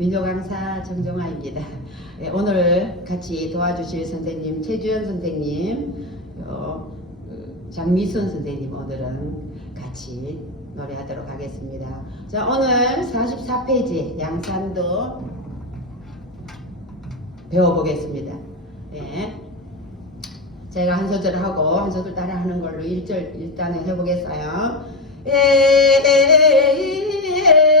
민요 강사 정정아입니다. 예, 오늘 같이 도와주실 선생님 최주연 선생님, 어, 그 장미순 선생님 오늘은 같이 노래하도록 하겠습니다. 자 오늘 44페이지 양산도 배워보겠습니다. 예. 제가 한 소절 하고 한 소절 따라하는 걸로 1절 일단은 해보겠어요. 에이 에이 에이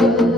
Oh.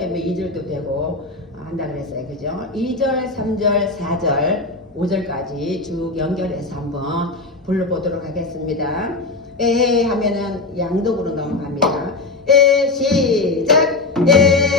되면 2절도 되고 아, 한다 그랬어요. 그죠? 2절, 3절, 4절, 5절까지 쭉 연결해서 한번 불러보도록 하겠습니다. 에 하면은 양독으로 넘어갑니다. 에 시작! 에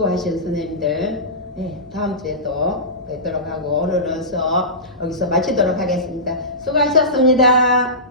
수고하신 선생님들 네, 다음 주에 또 뵙도록 하고 오늘은 수업 여기서 마치도록 하겠습니다. 수고하셨습니다.